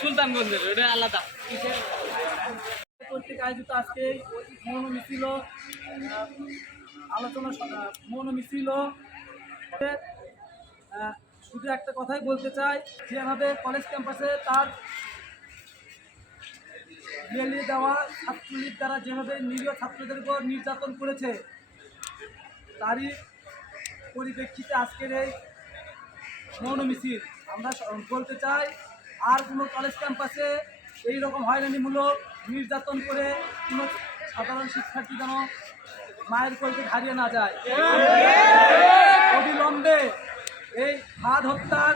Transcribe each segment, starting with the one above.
সুলতানগঞ্জের ওটা আলাদা কর্তৃক আয়োজিত আজকে মৌন মিছিল আলোচনা মৌন মিছিল শুধু একটা কথাই বলতে চাই, যেভাবে কলেজ ক্যাম্পাসে তার রেলিয়ে দেওয়া ছাত্রলীগ দ্বারা যেভাবে নিরীহ ছাত্রদের উপর নির্যাতন করেছে, তারই পরিপ্রেক্ষিতে আজকের এই মৌন মিছিল। আমরা বলতে চাই, আর কোনো কলেজ ক্যাম্পাসে এইরকম হয়রানিমূলক নির্যাতন করে কোনো সাধারণ শিক্ষার্থী যেন মায়ের কোলকে হারিয়ে না যায়। অবিলম্বে এই ফাঁদ হত্যার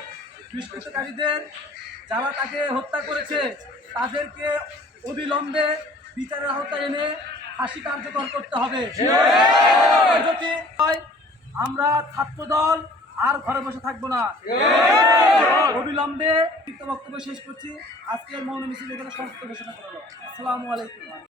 দুষ্কৃতকারীদের যারা তাকে হত্যা করেছে তাদেরকে অবিলম্বে বিচারের আওতায় এনে ফাঁসি কার্যকর করতে হবে। যদি আমরা ছাত্রদল আর ঘরে বসে থাকবো না। অবিলম্বে বক্তব্য শেষ করছি। আজকের মৌন মিছিল এখানে সমাপ্ত ঘোষণা করা হলো। আসসালামু আলাইকুম।